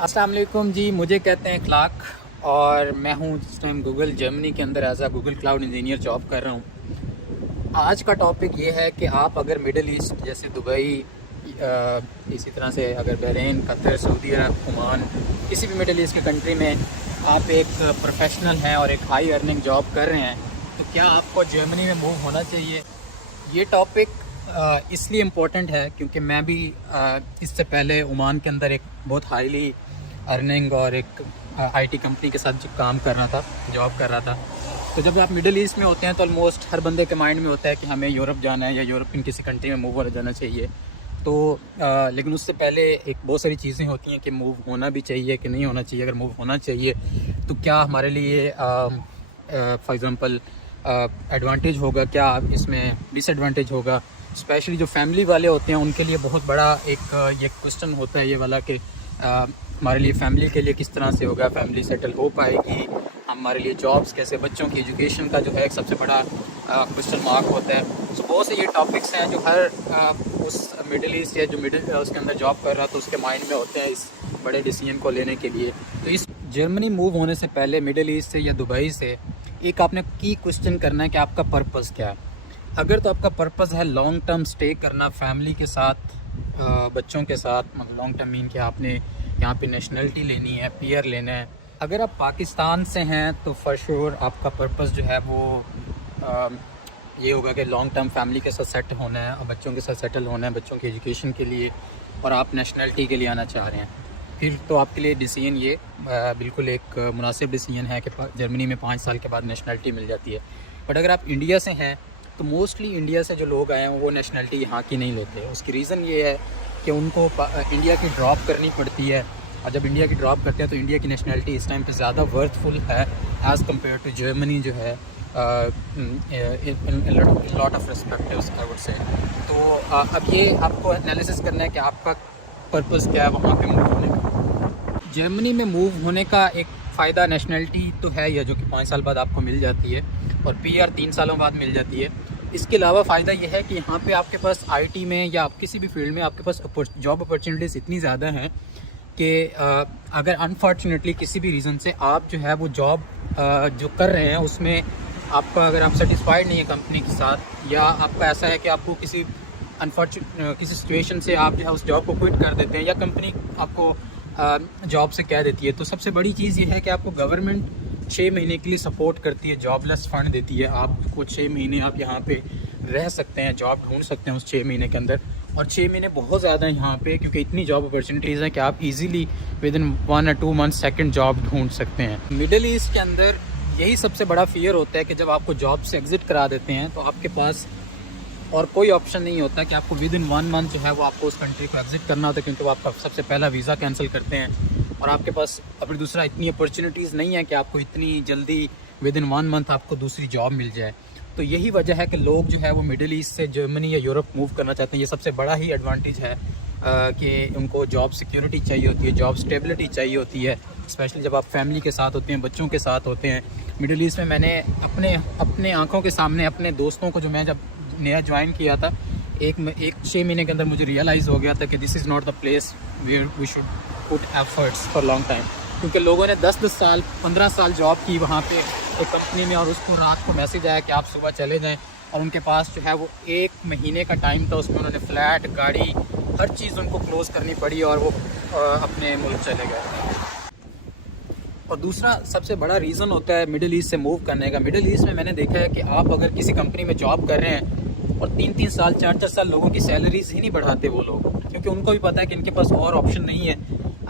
अस्सलाम वालेकुम जी। मुझे कहते हैं इखलाक और मैं हूँ इस टाइम गूगल जर्मनी के अंदर एज आ गूगल क्लाउड इंजीनियर जॉब कर रहा हूँ। आज का टॉपिक ये है कि आप अगर मिडल ईस्ट जैसे दुबई, इसी तरह से अगर बहरीन, कतर, सऊदी अरब, ओमान, किसी भी मिडल ईस्ट के कंट्री में आप एक प्रोफेशनल हैं और एक हाई अर्निंग जॉब कर रहे हैं, तो क्या आपको जर्मनी में मूव होना चाहिए? ये टॉपिक इसलिए इम्पोर्टेंट है क्योंकि मैं भी इससे पहले ओमान के अंदर एक बहुत हाईली अर्निंग और एक आईटी कंपनी के साथ काम कर रहा था, जॉब कर रहा था। तो जब आप मिडिल ईस्ट में होते हैं तो ऑलमोस्ट हर बंदे के माइंड में होता है कि हमें यूरोप जाना है या यूरोपियन किसी कंट्री में मूव हो जाना चाहिए। तो लेकिन उससे पहले एक बहुत सारी चीज़ें होती हैं कि मूव होना भी चाहिए कि नहीं होना चाहिए। अगर मूव होना चाहिए तो क्या हमारे लिए फॉर एग्ज़ाम्पल एडवांटेज होगा, क्या इसमें डिसएडवांटेज होगा। स्पेशली जो फैमिली वाले होते हैं उनके लिए बहुत बड़ा एक ये क्वेश्चन होता है ये वाला कि हमारे लिए फैमिली के लिए किस तरह से होगा, फैमिली सेटल हो पाएगी, हमारे लिए जॉब्स कैसे, बच्चों की एजुकेशन का जो है एक सबसे बड़ा क्वेश्चन मार्क होता है। तो बहुत से ये टॉपिक्स हैं जो हर उस मिडिल ईस्ट या जो मिडिल उसके अंदर जॉब कर रहा था उसके माइंड में होते हैं इस बड़े डिसीजन को लेने के लिए। तो इस जर्मनी मूव होने से पहले मिडिल ईस्ट से या दुबई से एक आपने की क्वेश्चन करना है कि आपका पर्पस क्या है। अगर तो आपका पर्पस है लॉन्ग टर्म स्टे करना फैमिली के साथ, बच्चों के साथ, मतलब लॉन्ग टर्म मीन कि आपने यहाँ पे नेशनलिटी लेनी है, पीआर लेना है। अगर आप पाकिस्तान से हैं तो फॉर श्योर आपका पर्पस जो है वो ये होगा कि लॉन्ग टर्म फैमिली के साथ सेट होना है और बच्चों के साथ सेटल होना है, बच्चों की एजुकेशन के लिए, और आप नेशनलिटी के लिए आना चाह रहे हैं। फिर तो आपके लिए डिसीजन ये बिल्कुल एक मुनासिब डिसीजन है कि जर्मनी में 5 साल के बाद नेशनलिटी मिल जाती है। बट अगर आप इंडिया से हैं तो मोस्टली इंडिया से जो लोग आए हैं वो नेशनलिटी यहाँ की नहीं लेते। उसकी रीज़न ये है कि उनको इंडिया की ड्रॉप करनी पड़ती है, और जब इंडिया की ड्रॉप करते हैं तो इंडिया की नेशनलिटी इस टाइम पे ज़्यादा वर्थफुल है एज़ कम्पेयर टू जर्मनी जो है lot of respect I would say. तो अब ये आपको एनालिसिस करना है कि आपका पर्पस क्या है वहाँ पे मूव होने का। जर्मनी में मूव होने का एक फ़ायदा नेशनलिटी तो है या जो कि 5 साल बाद आपको मिल जाती है, और पीआर 3 सालों बाद मिल जाती है। इसके अलावा फ़ायदा यह है कि यहाँ पे आपके पास आईटी में या आप किसी भी फील्ड में आपके पास जॉब अपॉर्चुनिटीज़ इतनी ज़्यादा हैं कि अगर अनफॉर्चुनेटली किसी भी रीज़न से आप जो है वो जॉब जो कर रहे हैं उसमें आपका, अगर आप सेटिस्फाइड नहीं है कंपनी के साथ, या आपका ऐसा है कि आपको किसी किसी सिचुएशन से आप जो है उस जॉब को क्विट कर देते हैं या कंपनी आपको जॉब से कह देती है, तो सबसे बड़ी चीज़ ये है कि आपको गवर्नमेंट 6 महीने के लिए सपोर्ट करती है, जॉबलेस फंड देती है। आपको 6 महीने आप यहाँ पे रह सकते हैं, जॉब ढूंढ सकते हैं उस 6 महीने के अंदर। और 6 महीने बहुत ज़्यादा है यहाँ पे क्योंकि इतनी जॉब अपॉर्चुनिटीज़ हैं कि आप easily with in 1 or 2 months second job ढूंढ सकते हैं। मिडिल ईस्ट के अंदर यही सबसे बड़ा फियर होता है कि जब आपको जॉब से एग्ज़िट करा देते हैं तो आपके पास और कोई ऑप्शन नहीं होता कि आपको विद इन 1 month जो है वो आपको उस कंट्री को एग्ज़िट करना होता है, क्योंकि वो आपका सबसे पहला वीज़ा कैंसिल करते हैं और आपके पास अभी दूसरा इतनी अपॉर्चुनिटीज़ नहीं है कि आपको इतनी जल्दी विद इन 1 month आपको दूसरी जॉब मिल जाए। तो यही वजह है कि लोग जो है वो मिडिल ईस्ट से जर्मनी या यूरोप मूव करना चाहते हैं। ये सबसे बड़ा ही एडवांटेज है कि उनको जॉब सिक्योरिटी चाहिए होती है, जॉब स्टेबिलिटी चाहिए होती है, स्पेशली जब आप फैमिली के साथ होते हैं, बच्चों के साथ होते हैं। मिडिल ईस्ट में मैंने अपने आँखों के सामने अपने दोस्तों को, जो मैं जब नया ज्वाइन किया था, एक 6 महीने के अंदर मुझे रियलाइज़ हो गया था कि this is not the place where we should put efforts for long time. क्योंकि लोगों ने 10-10 साल 15 साल जॉब की वहाँ पे एक कंपनी में, और उसको रात को मैसेज आया कि आप सुबह चले जाएं, और उनके पास जो है वो 1 महीने का टाइम था, उसमें उन्होंने फ्लैट, गाड़ी, हर चीज़ उनको क्लोज़ करनी पड़ी और वो अपने मुल्क चले गए। और दूसरा सबसे बड़ा रीज़न होता है मिडिल ईस्ट से मूव करने का। मिडिल ईस्ट में मैंने देखा है कि आप अगर किसी कंपनी में जॉब कर रहे हैं और 3-3 साल 4-4 साल लोगों की सैलरीज ही नहीं बढ़ाते वो लोग, क्योंकि उनको भी पता है कि इनके पास और ऑप्शन नहीं है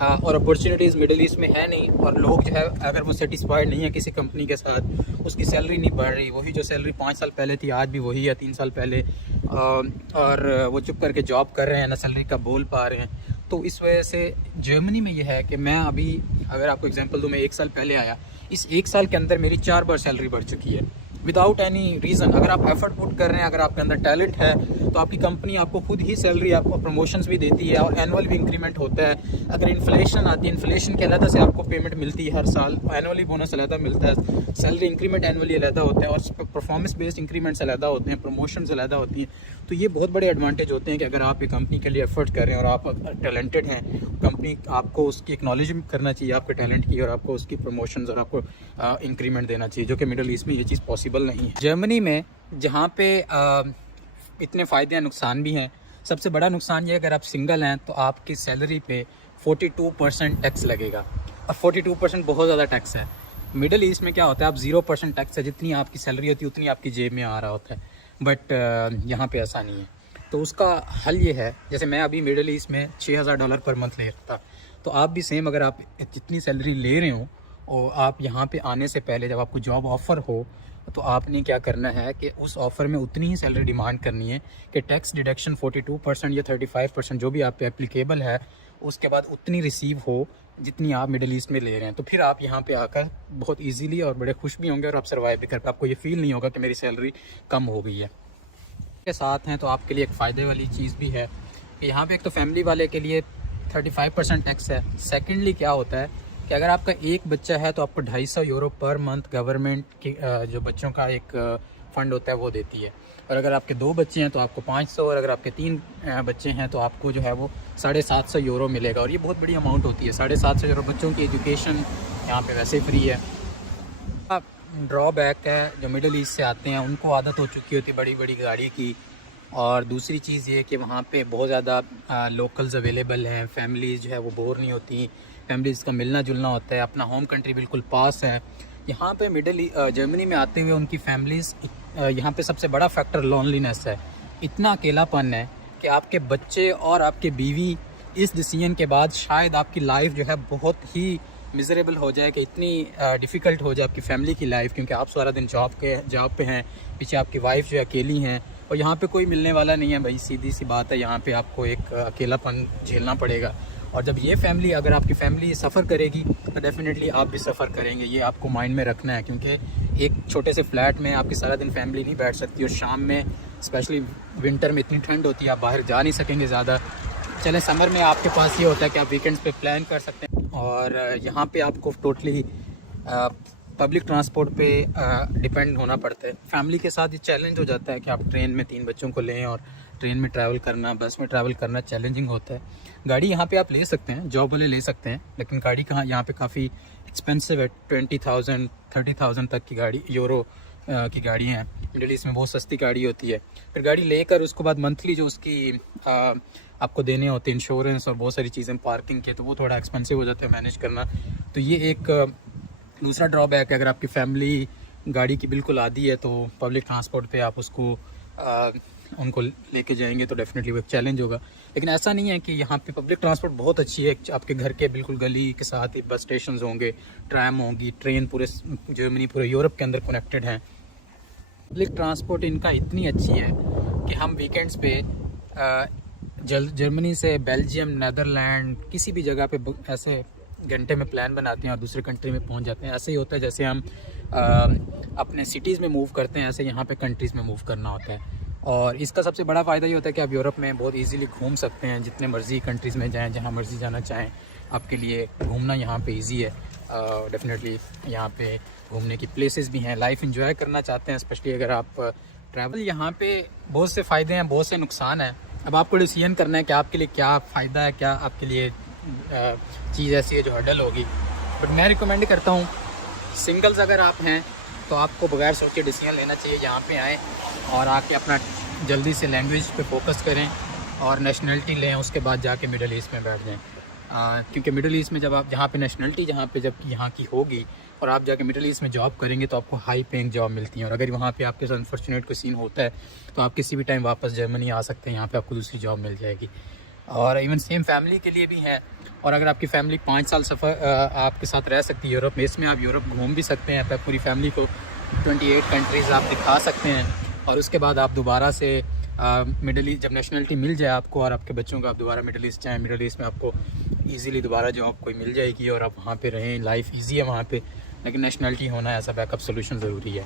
और अपॉर्चुनिटीज़ मिडिल ईस्ट में है नहीं। और लोग जो है अगर वो सेटिस्फाइड नहीं है किसी कंपनी के साथ, उसकी सैलरी नहीं बढ़ रही, वही जो सैलरी 5 साल पहले थी आज भी वही है 3 साल पहले, और वो चुप करके जॉब कर रहे हैं, ना सैलरी का बोल पा रहे हैं। तो इस वजह से जर्मनी में ये है कि मैं अभी अगर आपको एग्जांपल दूँ, मैं 1 साल पहले आया, इस 1 साल के अंदर मेरी 4 बार सैलरी बढ़ चुकी है विदाउट एनी रीज़न। अगर आप एफर्ट पुट कर रहे हैं, अगर आपके अंदर टैलेंट है तो आपकी कंपनी आपको खुद ही सैलरी, आपको प्रमोशंस भी देती है और एनुअल भी इंक्रीमेंट होता है। अगर इन्फ्लेशन आती है, इन्फ्लेशन के अलग से आपको पेमेंट मिलती है हर साल, एनुअली बोनस अलग मिलता है, सैलरी इंक्रीमेंट एनुअली अलग होते हैं और परफॉर्मेंस बेस्ड इंक्रीमेंट्स अलग होते हैं, प्रमोशंस अलग होती हैं। तो ये बहुत बड़े एडवांटेज होते हैं कि अगर आप एक कंपनी के लिए एफर्ट कर रहे हैं और आप टैलेंटेड हैं, कंपनी आपको उसकी एक्नॉलेज करना चाहिए आपके टैलेंट की, और आपको उसकी प्रमोशंस और आपको इंक्रीमेंट देना चाहिए, जो कि मिडल ईस्ट में ये चीज़ पॉसिबल नहीं है। जर्मनी में जहाँ पे इतने फ़ायदे हैं, नुकसान भी हैं। सबसे बड़ा नुकसान ये, अगर आप सिंगल हैं तो आपकी सैलरी पे 42% टैक्स लगेगा, और 42% बहुत ज़्यादा टैक्स है। मिडल ईस्ट में क्या होता है, आप 0% टैक्स है, जितनी आपकी सैलरी होती है उतनी आपकी जेब में आ रहा होता है, बट यहाँ पे ऐसा नहीं है। तो उसका हल ये है, जैसे मैं अभी मिडल ईस्ट में $6000 पर मंथ ले रहा था, तो आप भी सेम, अगर आप जितनी सैलरी ले रहे हो और आप यहाँ पे आने से पहले जब आपको जॉब ऑफ़र हो, तो आपने क्या करना है कि उस ऑफ़र में उतनी ही सैलरी डिमांड करनी है कि टैक्स डिडक्शन 42% या 35% जो भी आप पे एप्लीकेबल है, उसके बाद उतनी रिसीव हो जितनी आप मिडल ईस्ट में ले रहे हैं। तो फिर आप यहाँ पे आकर बहुत इजीली और बड़े खुश भी होंगे और आप सर्वाइव भी कर पाए, आपको ये फील नहीं होगा कि मेरी सैलरी कम हो गई है। के साथ हैं तो आपके लिए एक फ़ायदे वाली चीज़ भी है कि यहाँ पे एक तो फैमिली वाले के लिए 35% टैक्स है। सेकेंडली क्या होता है कि अगर आपका एक बच्चा है तो आपको €250 पर मंथ गवर्नमेंट की जो बच्चों का एक फ़ंड होता है वो देती है, और अगर आपके 2 बच्चे हैं तो आपको 500, और अगर आपके 3 बच्चे हैं तो आपको जो है वो €750 मिलेगा, और ये बहुत बड़ी अमाउंट होती है। €750 बच्चों की एजुकेशन यहाँ पे वैसे फ्री है। ड्रॉबैक है, जो मिडल ईस्ट से आते हैं उनको आदत हो चुकी होती है बड़ी बड़ी गाड़ी की, और दूसरी चीज़ ये कि वहाँ पे बहुत ज़्यादा लोकल्स अवेलेबल हैं, फैमिलीज़ जो है वो बोर नहीं होती, फैमिलीज़ का मिलना जुलना होता है, अपना होम कंट्री बिल्कुल पास है। यहाँ पे जर्मनी में आते हुए उनकी फैमिलीज़, यहाँ पे सबसे बड़ा फैक्टर लोनलीनेस है। इतना अकेलापन है कि आपके बच्चे और आपके बीवी इस डिसीजन के बाद शायद आपकी लाइफ जो है बहुत ही मिज़रेबल हो जाए, कि इतनी डिफ़िकल्ट हो जाए आपकी फ़ैमिली की लाइफ, क्योंकि आप सारा दिन जॉब पे हैं, पीछे आपकी वाइफ जो है अकेली हैं, और यहाँ पे कोई मिलने वाला नहीं है भाई, सीधी सी बात है, यहाँ पे आपको एक अकेलापन झेलना पड़ेगा। और जब ये फैमिली, अगर आपकी फैमिली सफ़र करेगी तो डेफिनेटली आप भी सफ़र करेंगे, ये आपको माइंड में रखना है, क्योंकि एक छोटे से फ्लैट में आपकी सारा दिन फैमिली नहीं बैठ सकती, और शाम में स्पेशली विंटर में इतनी ठंड होती है, आप बाहर जा नहीं सकेंगे ज़्यादा। चले समर में आपके पास ये होता है कि आप वीकेंड्स पे प्लान कर सकते हैं, और यहाँ पे आपको टोटली पब्लिक ट्रांसपोर्ट पे डिपेंड होना पड़ता है। फैमिली के साथ ये चैलेंज हो जाता है कि आप ट्रेन में 3 बच्चों को लें, और ट्रेन में ट्रैवल करना, बस में ट्रैवल करना चैलेंजिंग होता है। गाड़ी यहाँ पे आप ले सकते हैं, जॉब वाले ले सकते हैं, लेकिन गाड़ी कहाँ, यहाँ पे काफ़ी एक्सपेंसिव है। 20,000 30,000 तक की गाड़ी, यूरो की गाड़ी हैं। मिडल ईस्ट में बहुत सस्ती गाड़ी होती है। फिर गाड़ी लेकर उसके बाद मंथली जो उसकी आपको देने होते हैं इंश्योरेंस और बहुत सारी चीज़ें पार्किंग के, तो वो थोड़ा एक्सपेंसिव हो जाता है मैनेज करना। तो ये एक दूसरा ड्रॉबैक है। अगर आपकी फैमिली गाड़ी की बिल्कुल आदी है तो पब्लिक ट्रांसपोर्ट पे आप उसको उनको लेके जाएंगे तो डेफिनेटली वो एक चैलेंज होगा। लेकिन ऐसा नहीं है कि यहाँ पे पब्लिक ट्रांसपोर्ट बहुत अच्छी है। आपके घर के बिल्कुल गली के साथ ही बस स्टेशन होंगे, ट्रैम होंगी, ट्रेन पूरे जर्मनी, पूरे यूरोप के अंदर कनेक्टेड हैं। पब्लिक ट्रांसपोर्ट इनका इतनी अच्छी है कि हम वीकेंड्स पे जर्मनी से बेल्जियम, नीदरलैंड, किसी भी जगह पे ऐसे घंटे में प्लान बनाते हैं और दूसरे कंट्री में पहुंच जाते हैं। ऐसे ही होता है जैसे हम अपने सिटीज़ में मूव करते हैं, ऐसे यहाँ पे कंट्रीज़ में मूव करना होता है। और इसका सबसे बड़ा फ़ायदा ये होता है कि आप यूरोप में बहुत इजीली घूम सकते हैं, जितने मर्ज़ी कंट्रीज़ में जाएं, जहाँ मर्ज़ी जाना चाहें, आपके लिए घूमना यहाँ पे इजी है। डेफिनेटली यहाँ पे घूमने की प्लेसेस भी हैं, लाइफ एंजॉय करना चाहते हैं, स्पेशली अगर आप ट्रैवल। यहाँ पे बहुत से फ़ायदे हैं, बहुत से नुकसान हैं। अब आपको डिसीजन करना है कि आपके लिए क्या फ़ायदा है, क्या आपके लिए चीज़ ऐसी है जो हर्डल होगी। बट मैं रिकमेंड करता हूँ, सिंगल्स अगर आप हैं तो आपको बगैर सोचे डिसीजन लेना चाहिए, यहाँ पे आएँ और आके अपना जल्दी से लैंग्वेज पे फोकस करें और नेशनलिटी लें, उसके बाद जाके मिडल ईस्ट में बैठ जाएँ। क्योंकि मिडल ईस्ट में जब आप जहाँ पे नेशनलिटी जब यहाँ की होगी और आप जाके मिडल ईस्ट में जॉब करेंगे तो आपको हाई पेइंग जॉब मिलती है। और अगर वहाँ पे आपके साथ अनफॉर्चुनेट कोई सीन होता है तो आप किसी भी टाइम वापस जर्मनी आ सकते हैं, यहाँ पे आपको दूसरी जॉब मिल जाएगी। और इवन सेम फैमिली के लिए भी है। और अगर आपकी फैमिली 5 साल सफ़र आपके साथ रह सकती है यूरोप में, इसमें आप यूरोप घूम भी सकते हैं, तब पूरी फैमिली को 28 कंट्रीज़ आप दिखा सकते हैं। और उसके बाद आप दोबारा से मिडल ईस्ट, जब नेशनलिटी मिल जाए आपको और आपके बच्चों को, आप दोबारा मिडल ईस्ट जाएँ, मिडल ईस्ट में आपको ईज़िली दोबारा जॉब कोई मिल जाएगी और आप वहाँ पे रहें, लाइफ ईजी है वहाँ पे। लेकिन नेशनलिटी होना ऐसा बैकअप सोल्यूशन ज़रूरी है।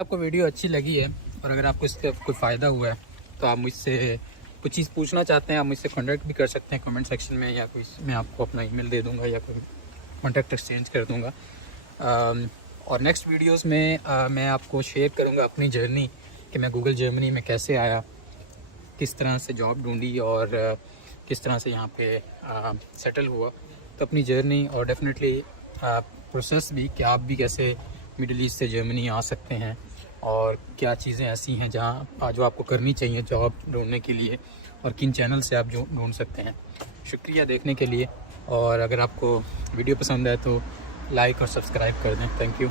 आपको वीडियो अच्छी लगी है और अगर आपको इससे कोई फ़ायदा हुआ है तो आप मुझसे कुछ चीज़ पूछना चाहते हैं, आप मुझसे कॉन्टैक्ट भी कर सकते हैं कमेंट सेक्शन में, या कोई मैं आपको अपना ईमेल दे दूंगा या कोई कॉन्टैक्ट एक्सचेंज कर दूंगा। और नेक्स्ट वीडियोस में मैं आपको शेयर करूंगा अपनी जर्नी कि मैं गूगल जर्मनी में कैसे आया, किस तरह से जॉब ढूंढी और किस तरह से यहाँ पे सेटल हुआ। तो अपनी जर्नी और डेफिनेटली प्रोसेस भी कि आप भी कैसे मिडिल ईस्ट से जर्मनी आ सकते हैं और क्या चीज़ें ऐसी हैं जहाँ जो आपको करनी चाहिए जॉब ढूंढने के लिए, और किन चैनल से आप जो ढूंढ सकते हैं। शुक्रिया देखने के लिए, और अगर आपको वीडियो पसंद आए तो लाइक और सब्सक्राइब कर दें। Thank you.